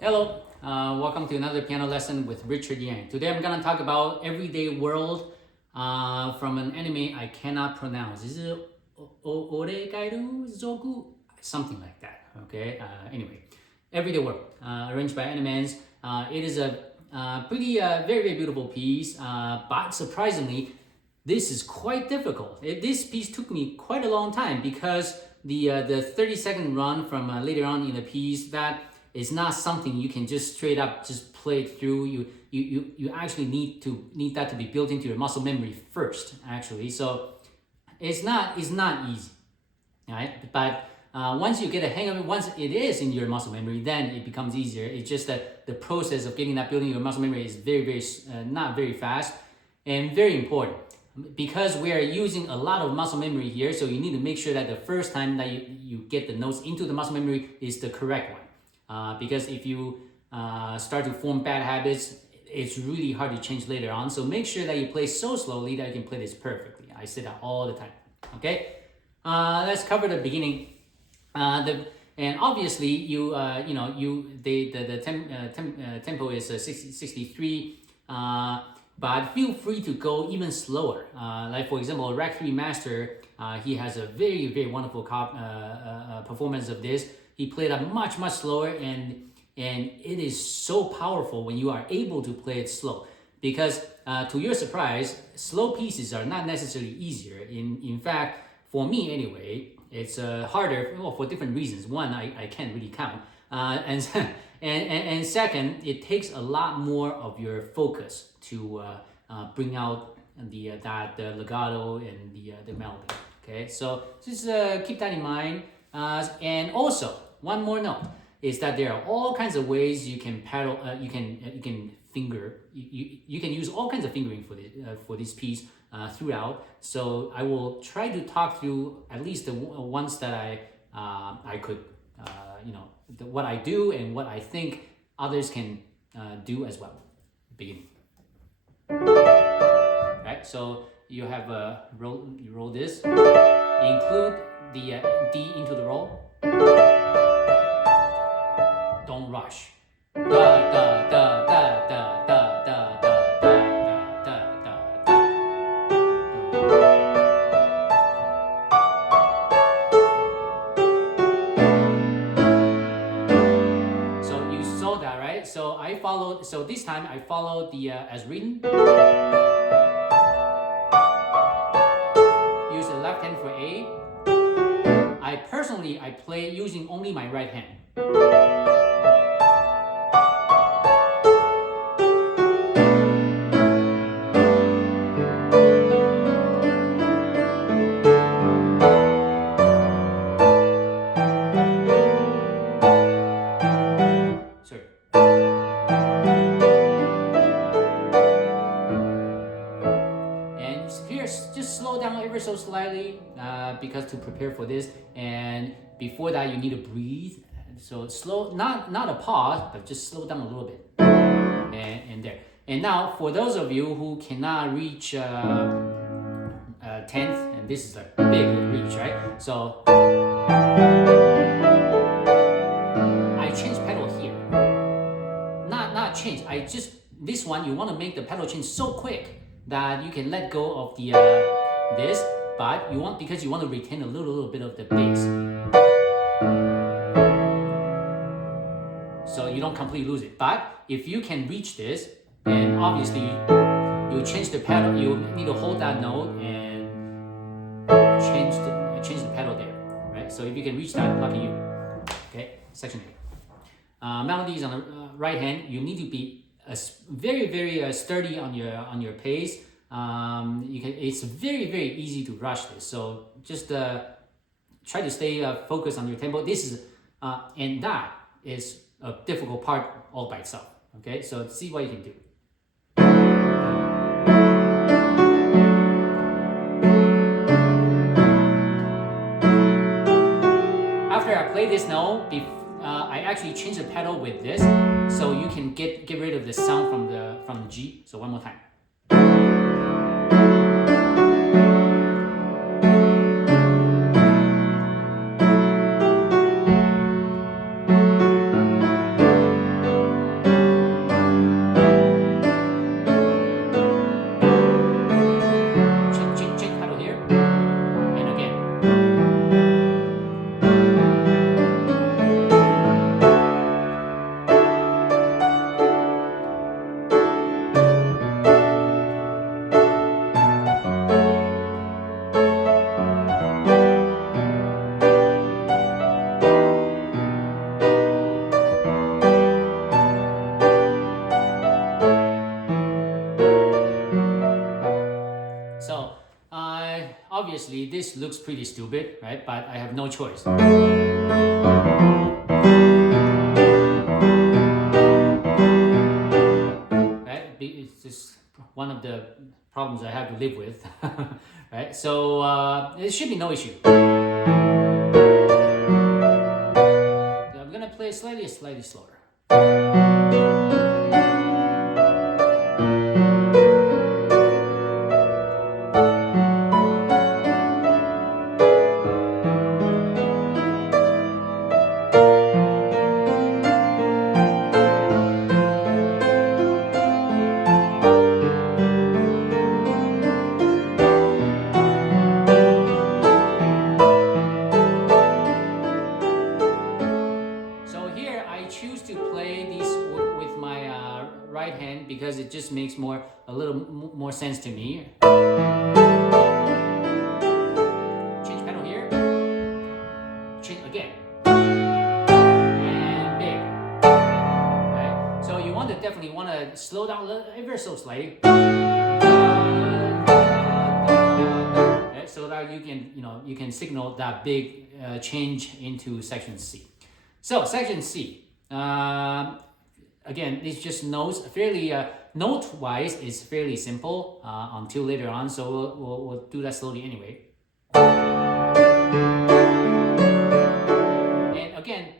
Hello, welcome to another piano lesson with Richard Yang. Today I'm gonna talk about Everyday World from an anime I cannot pronounce. Is it Oregairu? Zogu? Something like that, okay? Anyway, Everyday World, arranged by Animenz. It is a pretty, very, very beautiful piece, but surprisingly, this is quite difficult. This piece took me quite a long time because the 30-second run from later on in the piece, that is not something you can just straight up just play it through. You actually need that to be built into your muscle memory first, actually. So it's not easy, right? But once you get a hang of it, once it is in your muscle memory, then it becomes easier. It's just that the process of getting that building your muscle memory is very not very fast and very important, because we are using a lot of muscle memory here. So you need to make sure that the first time that you get the notes into the muscle memory is the correct one. Because if you start to form bad habits, it's really hard to change later on. So make sure that you play so slowly that you can play this perfectly. I say that all the time. Okay, let's cover the beginning. And obviously the tempo is 63. But feel free to go even slower. Like for example, Rack 3 Master, he has a very wonderful performance of this. He played up much slower, and it is so powerful when you are able to play it slow. Because to your surprise, slow pieces are not necessarily easier. In fact, for me anyway, it's harder, well, for different reasons. One, I can't really count, and second, it takes a lot more of your focus to bring out the legato and the melody. Okay, so just keep that in mind. And also, one more note is that there are all kinds of ways you can pedal. You can finger. You can use all kinds of fingering for this piece throughout. So I will try to talk through at least the ones that I could what I do and what I think others can do as well. Beginning. Right. So you have you roll this. Include the D into the roll. Don't rush. Da da da da da da da da da da da da. So you saw that, right? So I followed. So this time I followed the as written. Use the left hand for A. I play using only my right hand. Sorry. And here, just slow down ever so slightly because to prepare for this. And before that, you need to breathe. So slow, not a pause, but just slow down a little bit. And there. And now, for those of you who cannot reach 10th, and this is a big reach, right? So I change pedal here. Not change. This one, you want to make the pedal change so quick that you can let go of the this, but because you want to retain a little bit of the bass, so you don't completely lose it. But if you can reach this, and obviously you change the pedal, you need to hold that note and change the pedal there, right? So if you can reach that, lucky you. Okay, section A. Melodies on the right hand, you need to be very sturdy on your pace. It's very easy to rush this. So just try to stay focused on your tempo. This is and that is a difficult part all by itself. Okay, so see what you can do. After I play this note, I actually change the pedal with this, so you can get rid of the sound from the G. So one more time. obviously this looks pretty stupid, right? But I have no choice. Right? It's just one of the problems I have to live with, right? So it should be no issue. So I'm gonna play slightly slower. So here I choose to play these with my right hand because it just makes a little more sense to me. Change pedal here. Change again. And big. Right? So you definitely want to slow down ever so slightly. Right? So that you can signal that big change into section C. So section C, again, it's just notes. Fairly note-wise, is fairly simple until later on. So we'll do that slowly anyway. And again,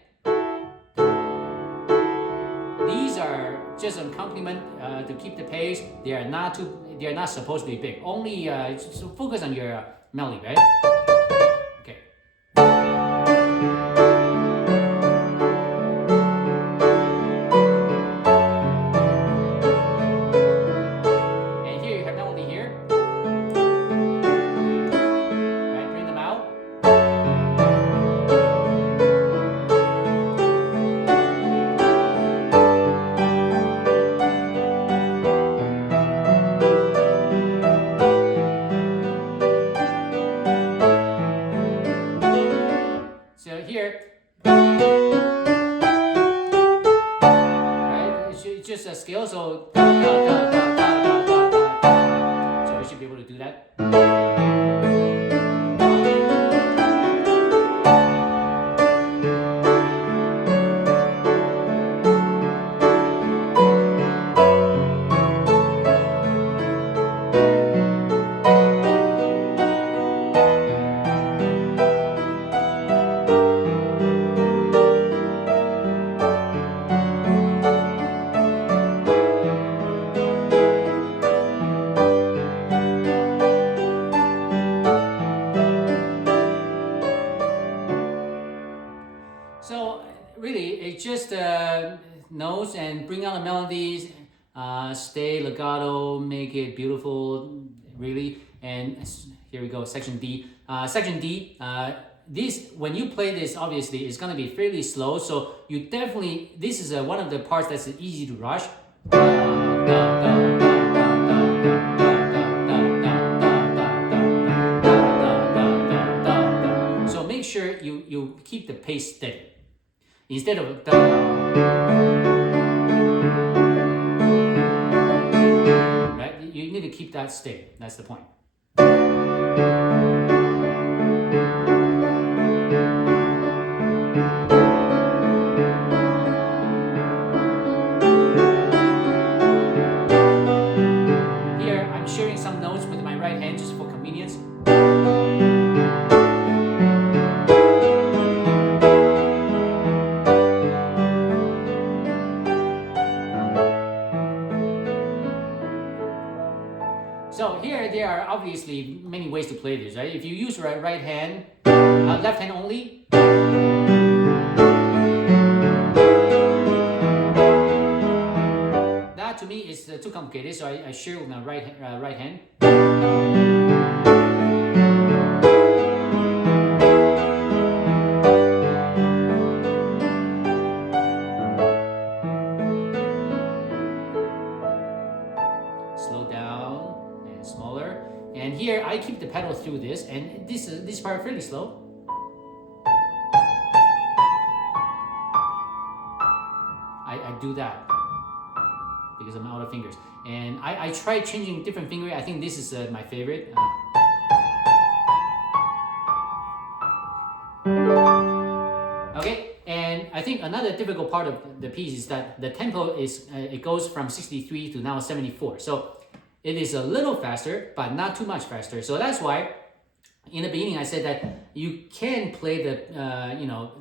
these are just an accompaniment to keep the pace. They are not supposed to be big. Only so focus on your melody, right? Okay. So here, right, it's just a scale, so so you should be able to do that. So really, it's just notes and bring out the melodies, stay legato, make it beautiful, really. And here we go, section D. Section D. This, when you play this, obviously, it's gonna be fairly slow. So you definitely, this is one of the parts that's easy to rush. So make sure you keep the pace steady. Instead of right, you need to keep that steady. That's the point. Here, I'm sharing some notes with my right hand just for convenience. So here there are obviously many ways to play this, right? If you use right hand, left hand only. That to me is too complicated, so I share with my right hand. Slow down and smaller. And here I keep the pedal through this, and this part fairly slow. I do that because I'm out of fingers, and I try changing different finger. I think this is my favorite. think another difficult part of the piece is that the tempo is it goes from 63 to now 74. So it is a little faster, but not too much faster. So that's why in the beginning I said that you can play the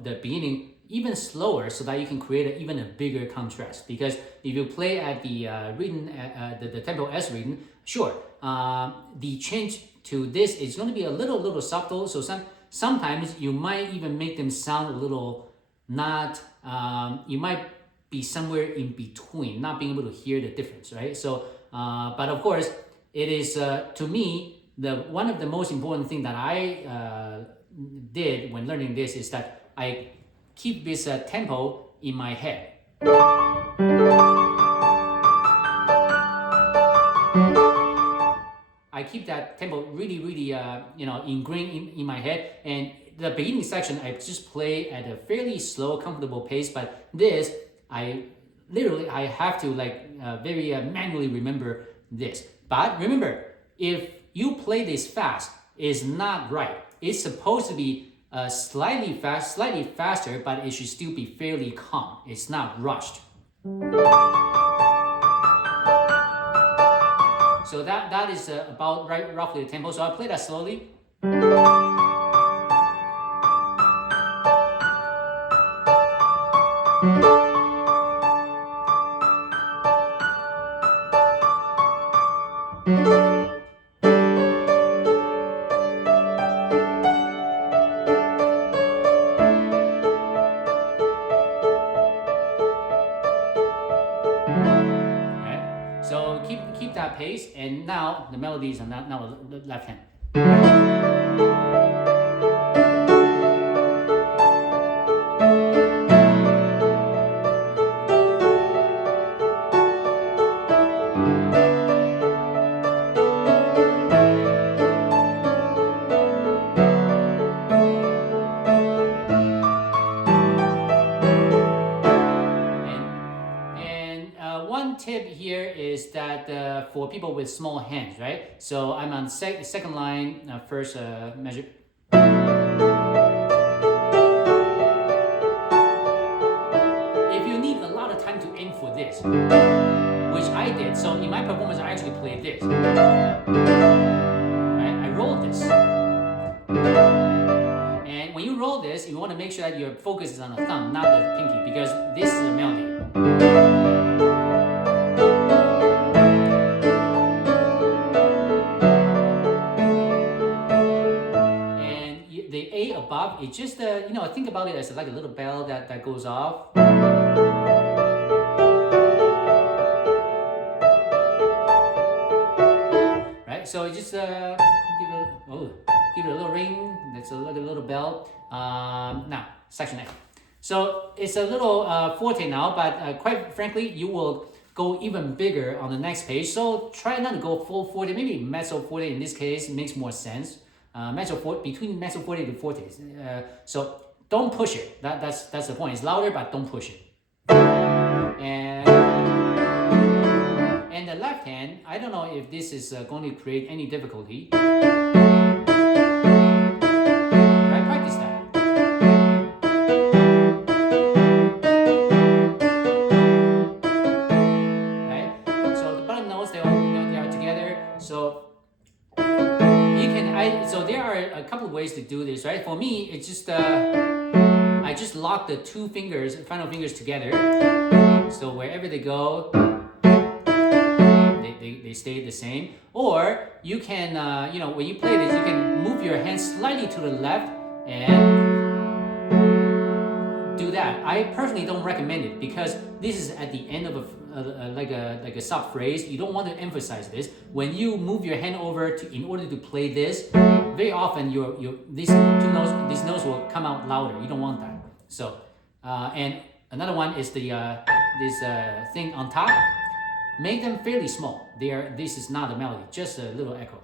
the beginning even slower so that you can create even a bigger contrast. Because if you play at the written the tempo as written, sure, the change to this is going to be a little subtle. So sometimes you might even make them sound a little not. You might be somewhere in between, not being able to hear the difference, right? So, but of course, it is to me one of the most important thing that I did when learning this is that I keep this tempo in my head. I keep that tempo really ingrained in my head, and the beginning section I just play at a fairly slow, comfortable pace. But this I have to very manually remember this. But remember, if you play this fast, it's not right. It's supposed to be slightly faster, but it should still be fairly calm. It's not rushed. So that is about roughly the tempo. So I'll play that slowly. So keep that pace, and now the melodies are now left hand. One tip here is that for people with small hands, right? So I'm on second line, first measure. If you need a lot of time to aim for this, which I did, so in my performance I actually played this. Right? I rolled this. And when you roll this, you want to make sure that your focus is on the thumb, not the pinky, because this is a melody. The A above, it just think about it as like a little bell that goes off. Right, so just give it a little ring. That's like a little bell. Now section A. So it's a little forte now, but quite frankly, you will go even bigger on the next page. So try not to go full forte. Maybe mezzo forte in this case makes more sense. Between mezzo forte to forte. So don't push it. That's the point. It's louder, but don't push it. And the left hand, I don't know if this is going to create any difficulty. I practice that. Right? So the bottom notes, they are together. So so there are a couple of ways to do this, right? For me, it's just I just lock the two final fingers together. So wherever they go, they stay the same. Or you can, when you play this, you can move your hand slightly to the left and do that. I personally don't recommend it because this is at the end of like a sub phrase. You don't want to emphasize this. When you move your hand over in order to play this, very often these notes will come out louder. You don't want that. So and another one is the this thing on top. Make them fairly small. This is not a melody, just a little echo.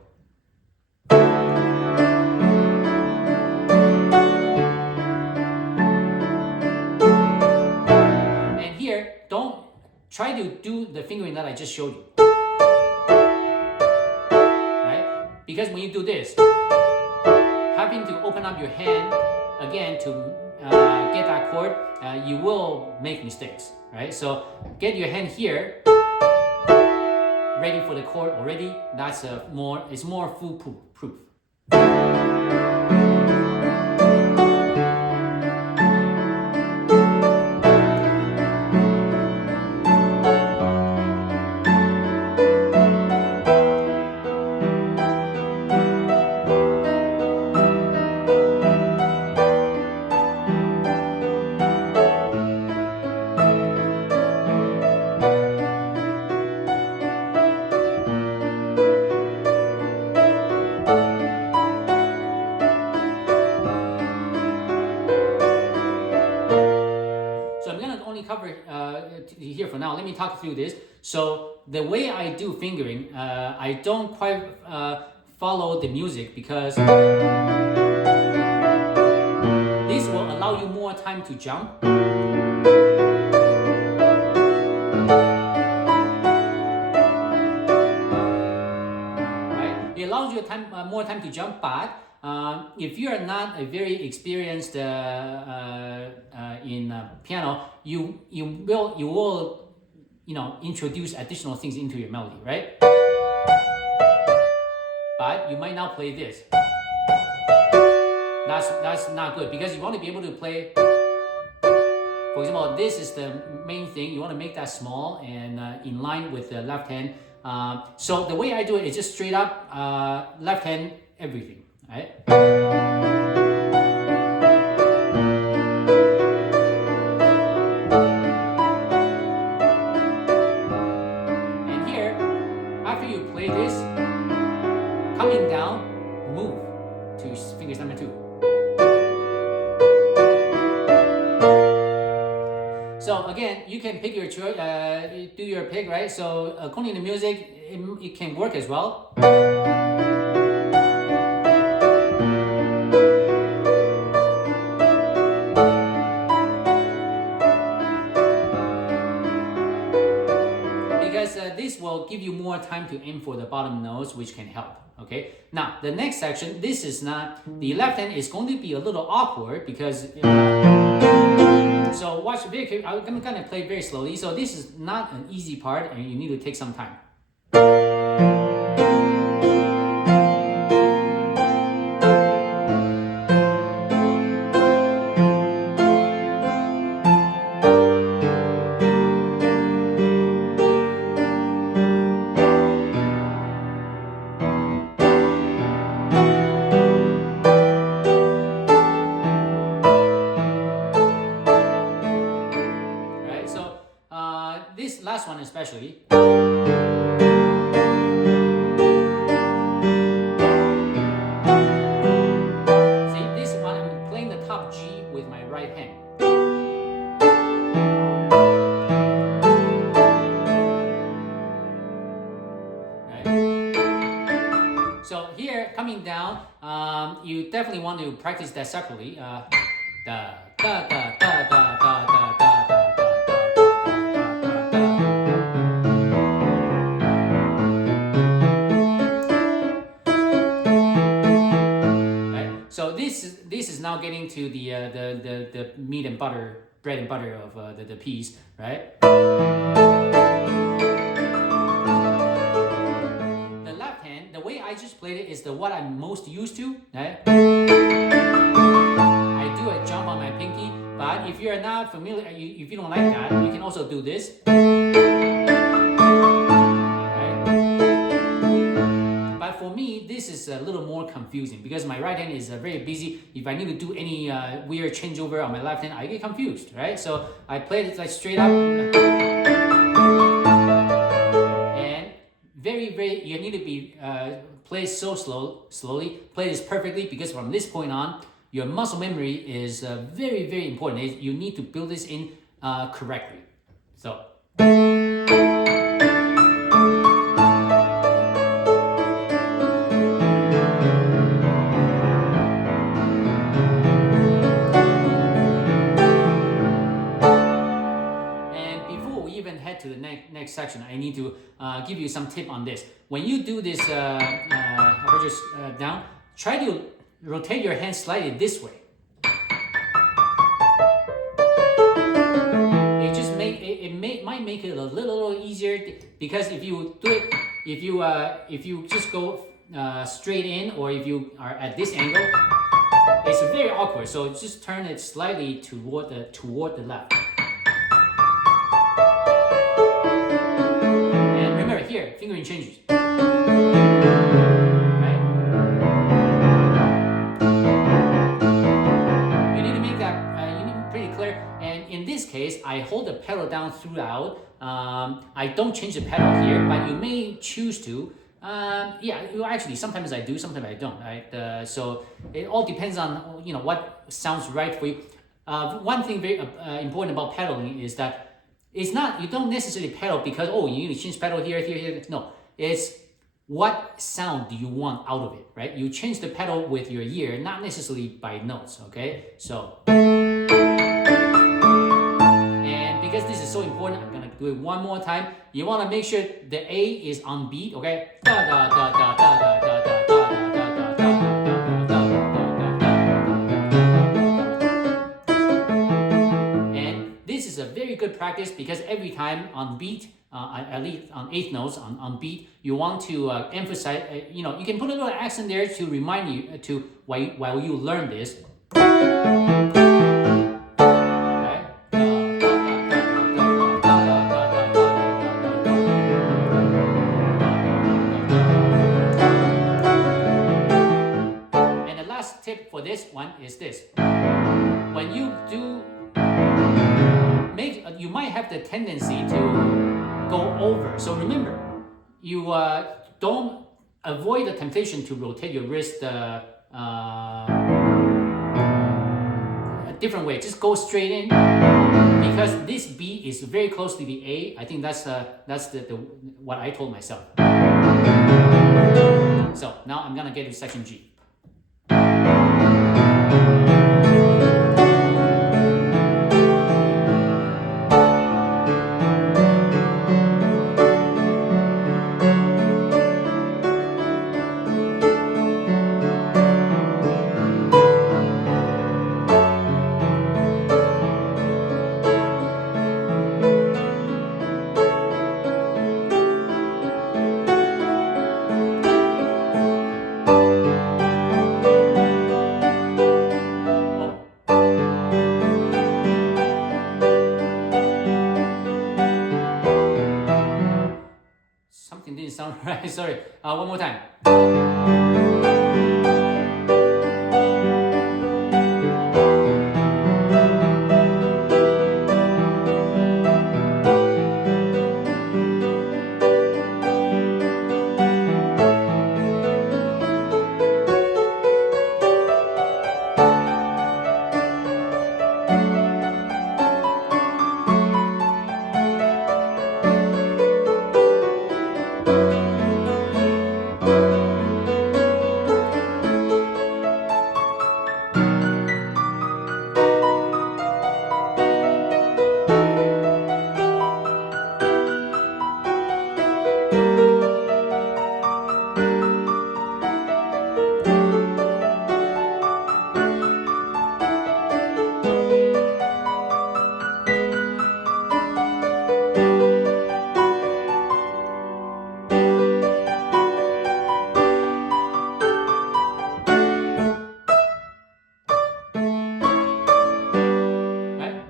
And here, don't try to do the fingering that I just showed you. Right? Because when you do this, having to open up your hand again to get that chord, you will make mistakes, right? So get your hand here, ready for the chord already. That's it's more foolproof. So I'm gonna only cover here for now. Let me talk through this. So the way I do fingering, I don't quite follow the music because this will allow you more time to jump. Right? It allows you more time to jump, but if you are not a very experienced in piano, you will introduce additional things into your melody, right? But you might not play this. That's not good because you want to be able to play. For example, this is the main thing. You want to make that small and in line with the left hand. So the way I do it is just straight up left hand everything, right? And here, after you play this, coming down, move to fingers number 2. So again, you can pick your choice, do your pick, right? So according to music, it can work as well. Because this will give you more time to aim for the bottom notes, which can help. Okay. Now the next section, this is not the left hand is going to be a little awkward because. So watch very carefully. I'm gonna play very slowly. So this is not an easy part, and you need to take some time. This last one especially. See, this one I'm playing the top G with my right hand. Right? So here, coming down, you definitely want to practice that separately. Da da da da da da da da da. So this is now getting to the meat and butter, bread and butter of the piece, right? The left hand, the way I just played it is what I'm most used to, right? I do a jump on my pinky, but if you're not familiar, if you don't like that, you can also do this. For me, this is a little more confusing because my right hand is very busy. If I need to do any weird changeover on my left hand, I get confused, right? So I played it like straight up. And very, you need to be play so slowly. Play this perfectly because from this point on, your muscle memory is very important. You need to build this in correctly. So. To the next section, I need to give you some tip on this. When you do this down, try to rotate your hand slightly this way. might make it a little easier because if you do it, if you just go straight in, or if you are at this angle, it's very awkward. So just turn it slightly toward the left. And remember here, fingering changes. Right? You need to make that pretty clear. And in this case, I hold the pedal down throughout. I don't change the pedal here, but you may choose to. Actually, sometimes I do, sometimes I don't. Right? So it all depends on what sounds right for you. One thing very important about pedaling is that it's not, you don't necessarily pedal because you need to change pedal here. No, it's what sound do you want out of it, right? You change the pedal with your ear, not necessarily by notes. Okay, so. Because this is so important, I'm gonna do it one more time. You wanna make sure the A is on beat, okay? And this is a very good practice because every time on beat, at least on eighth notes, on beat, you want to emphasize, you can put a little accent there to remind you to while you learn this. Tip for this one is this: when you do you might have the tendency to go over. So remember, you don't avoid the temptation to rotate your wrist a different way. Just go straight in because this B is very close to the A. I think that's what I told myself. So now I'm gonna get to section G. Something didn't sound right. Sorry. One more time.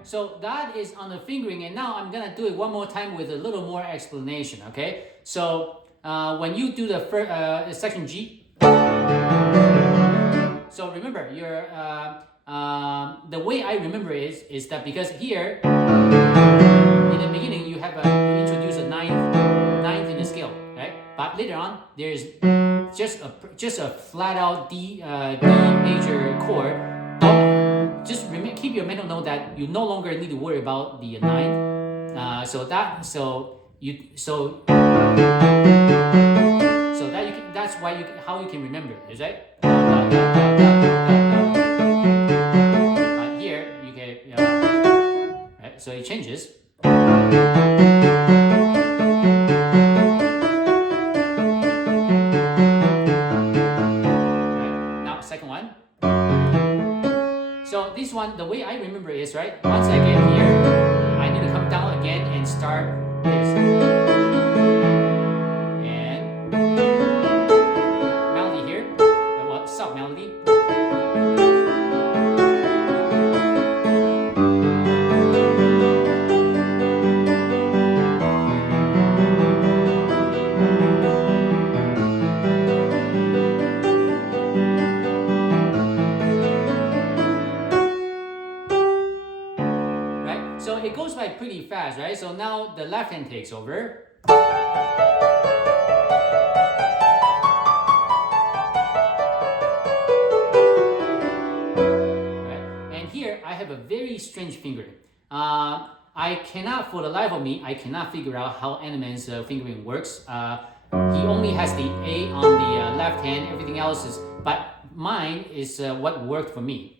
So that is on the fingering, and now I'm gonna do it one more time with a little more explanation, okay? So when you do the first section G, so remember your the way I remember is that because here in the beginning you have you introduce a ninth in the scale, right? But later on there's just a flat out D major chord. Just keep your mental note that you no longer need to worry about the ninth. That's why how you can remember it, right? Here you get right, so it changes. Now second one. So this one, the way I remember is, right, once I get here, I need to come down again and start part, this. And melody here, well, sub melody. Right? So it goes by pretty fast, right? So now the left hand takes over. And here I have a very strange fingering. I cannot, for the life of me, I cannot figure out how Animenz fingering works. He only has the A on the left hand, everything else is, but mine is what worked for me.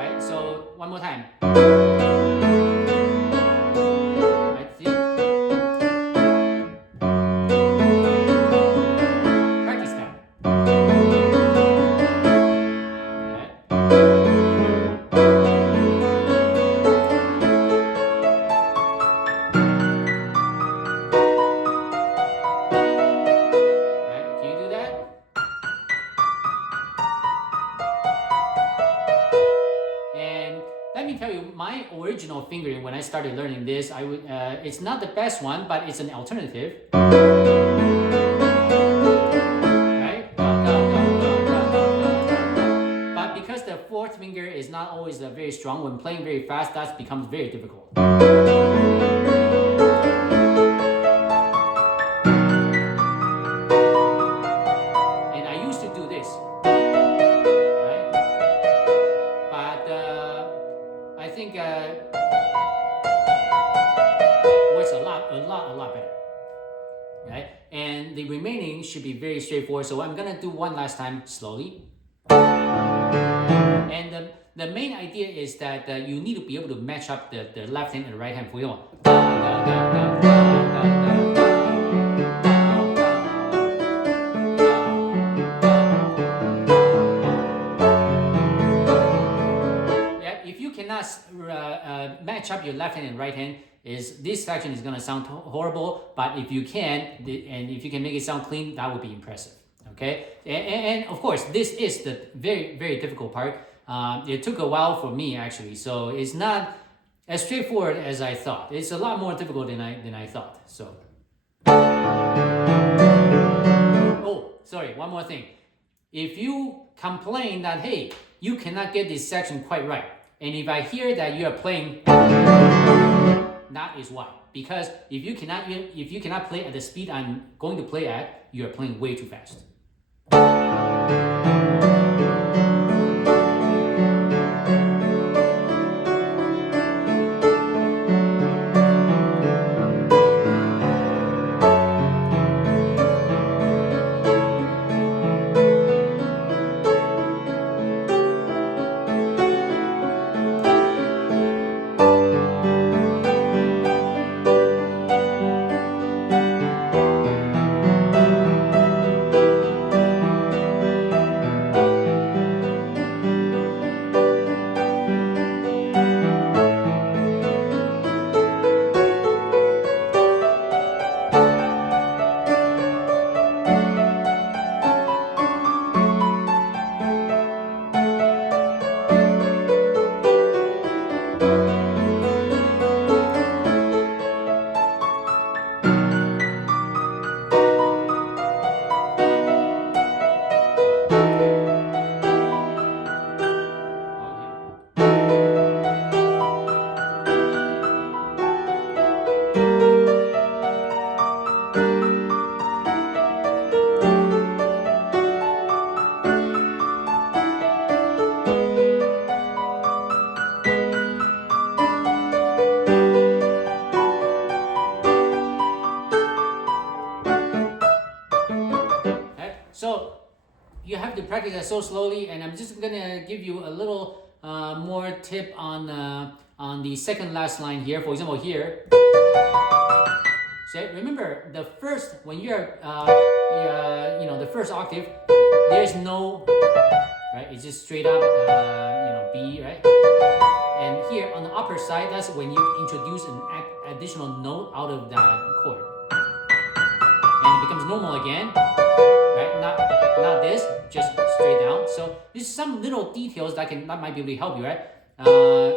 Right, so one more time. Right, see? Practice that. Let me tell you, my original fingering when I started learning this, it's not the best one, but it's an alternative. Right? But because the fourth finger is not always very strong, when playing very fast, that becomes very difficult. And I used to do this. Right? But I think works a lot better, right? And the remaining should be very straightforward. So I'm gonna do one last time slowly. And the main idea is that you need to be able to match up the left hand and the right hand. For example, if you cannot match up your left hand and right hand, this section is going to sound horrible, but if you can, and if you can make it sound clean, that would be impressive. Okay, and of course, this is the very, very difficult part. It took a while for me actually, so it's not as straightforward as I thought. It's a lot more difficult than I thought. So, oh, sorry, one more thing. If you complain that, hey, you cannot get this section quite right, and if I hear that you are playing, that is why. Because if you cannot play at the speed I'm going to play at, you are playing way too fast. So you have to practice that so slowly, and I'm just gonna give you a little more tip on the second last line here. For example, here. So remember the first, when you're the first octave, there's no right. It's just straight up B, right? And here on the upper side, that's when you introduce an additional note out of that chord. And it becomes normal again, right? Not this, just straight down. So there's some little details that might be able to help you, right?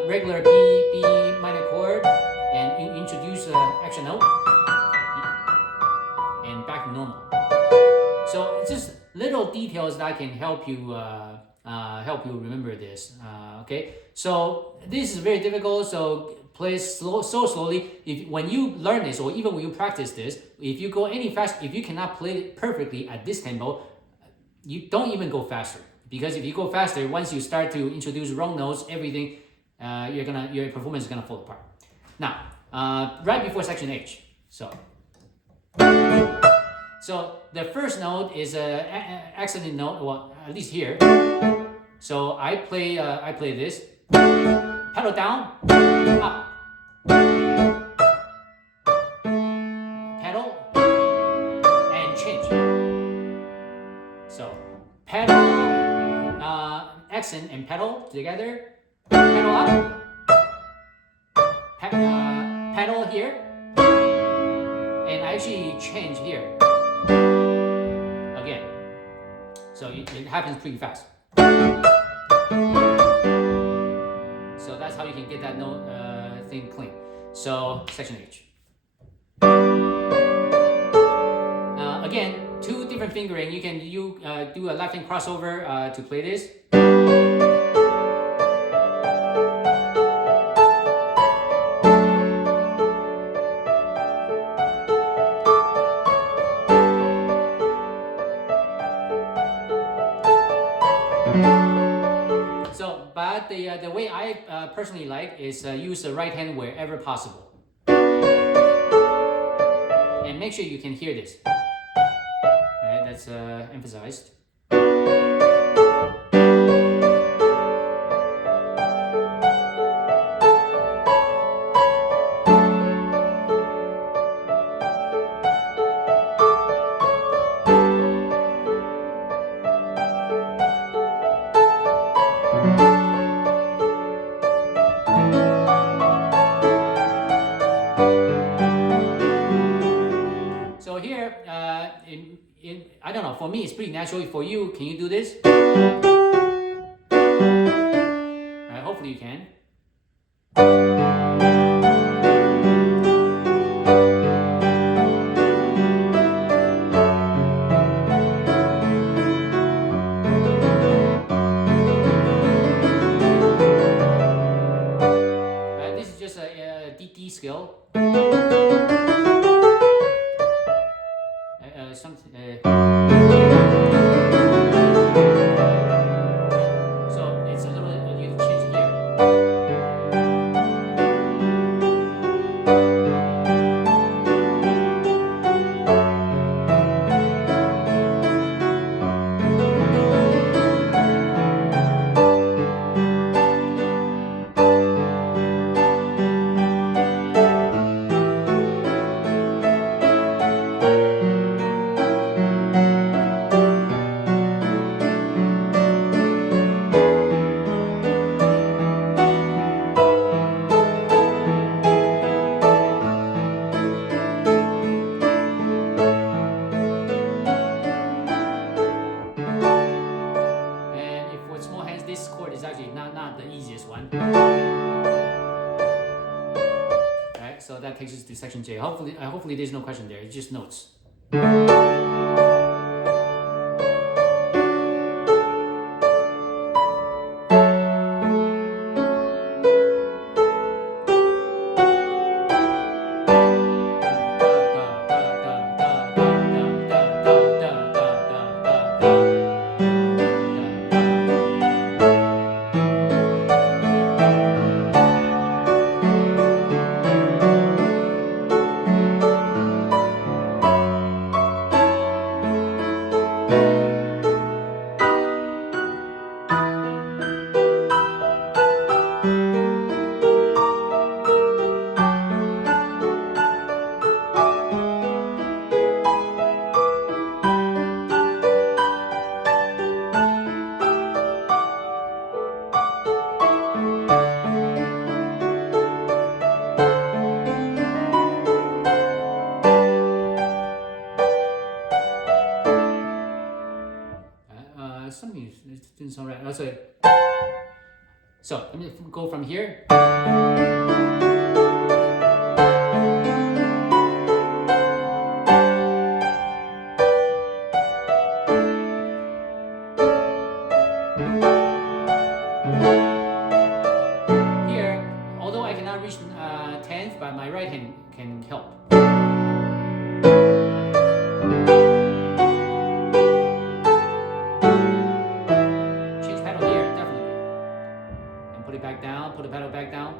Regular B minor chord, and you introduce an extra note, and back to normal. So it's just little details that can help you remember this. Okay, so this is very difficult. So play so slowly. When you learn this, or even when you practice this, if you go any fast, if you cannot play it perfectly at this tempo, you don't even go faster. Because if you go faster, once you start to introduce wrong notes, everything, your performance is gonna fall apart. Now, right before section H, so the first note is an accented note, well, at least here. So I play this, pedal down, up, pedal, and change. So pedal, accent and pedal together, pedal up, pedal here, and I actually change here again. So it happens pretty fast. So that's how you can get that note thing clean. So section H. Again, two different fingering. You can do a left hand crossover to play this. So, but the way I personally like is use the right hand wherever possible, and make sure you can hear this. Right, that's emphasized. So here, I don't know, for me it's pretty natural. For you, can you do this? Hopefully you can. This is just a D scale. So it's a little, you change here. This chord is actually not the easiest one. Alright, so that takes us to section J. Hopefully there's no question there. It's just notes. So let me go from here. Here, although I cannot reach 10th, but my right hand can help. Change pedal here, definitely. And put it back down, put the pedal back down.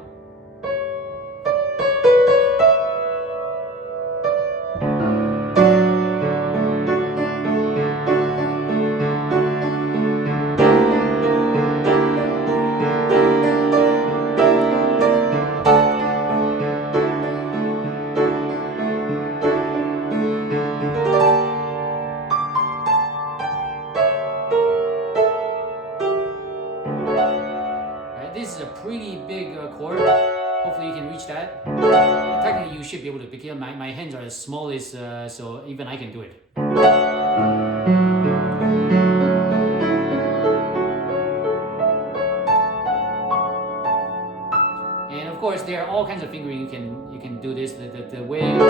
This is a pretty big chord. Hopefully you can reach that. Technically you should be able to, because my hands are as small as, so even I can do it. And of course there are all kinds of fingering you can do this. The way. Did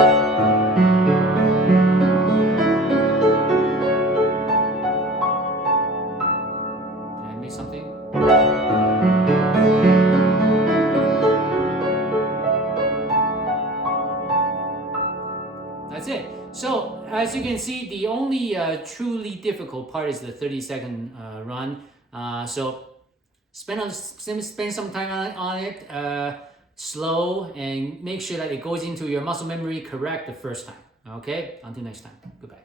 I miss something? That's it. So as you can see, the only truly difficult part is the 30-second run. So spend some time on it, slow, and make sure that it goes into your muscle memory correct the first time. Okay, until next time, goodbye.